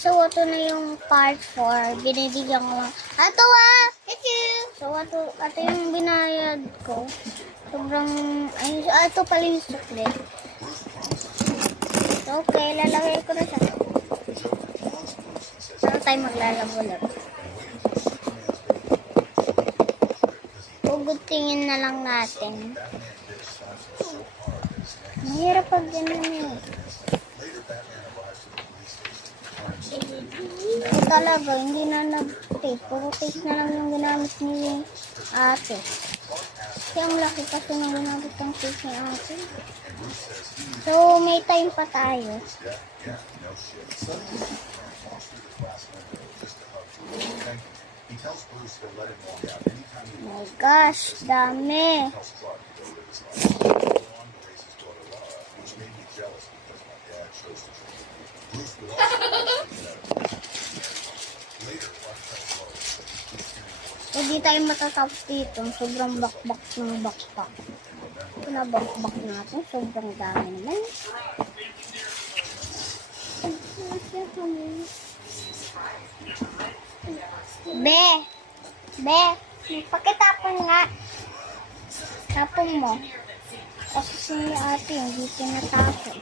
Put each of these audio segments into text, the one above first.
So, ito na yung part 4. Binibigyan ko lang. Ito ah! Thank you! So, ito yung binayad ko. Sobrang, ay, ito pala yung sukli. So, okay, lalagay ko na siya. Saan tayo maglalabo ulit? Tingin na lang natin. Mahirap pag ganun eh. So, talaga, hindi na nag-tape. Puro tape na lang yung ginamit ni ate. Kasi ang laki kasi nang ginamit ang tape ni ate. So, may time pa tayo. Oh my gosh, dami. Hindi tayo matatapos dito. Sobrang bakbak ng bakbak. Ito na bakbak natin. Sobrang dami naman. Be, pakitapon nga. Tapon mo. Kasi si ate hindi tinatapon.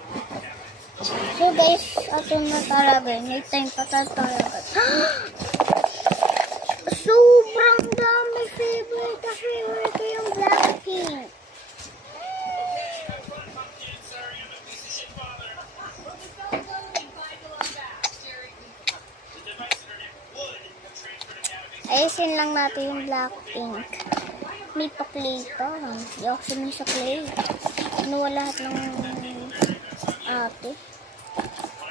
So guys, ito na talaga. May time pa talaga. Sobrang dami. Favorite ko yung Blackpink. Ayusin lang natin yung Blackpink. May pa-clay pa. Hindi ako sumay sa clay. Kinuha lahat ng ate.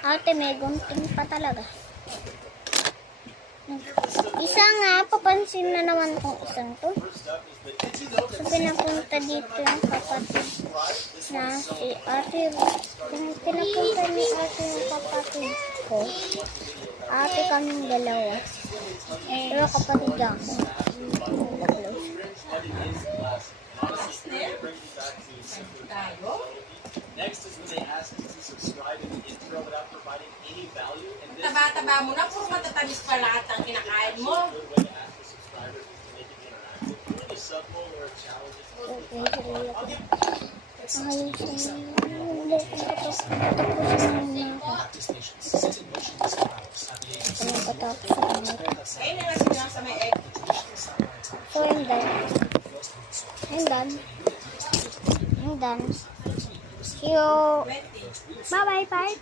Ate, may gunting pa talaga. Isa nga, papansin na naman kung isang to. So, pinapunta dito yung kapatid na si ate. Pinapunta ni ate yung kapatid ko. Ate kaming dalawa. Pero kapatid ako. Next is when they ask you to subscribe in the intro without providing any value. And this Taba-taba mo na, puro matatamis pa lahat ang kinakain mo. is a good way to ask the subscribers is to make it interactive. Doing a sub poll or a challenge is Okay, Ayun na nga sila sa may egg. so, I'm done. I'm done. I'm done. See you. Bye-bye, bye.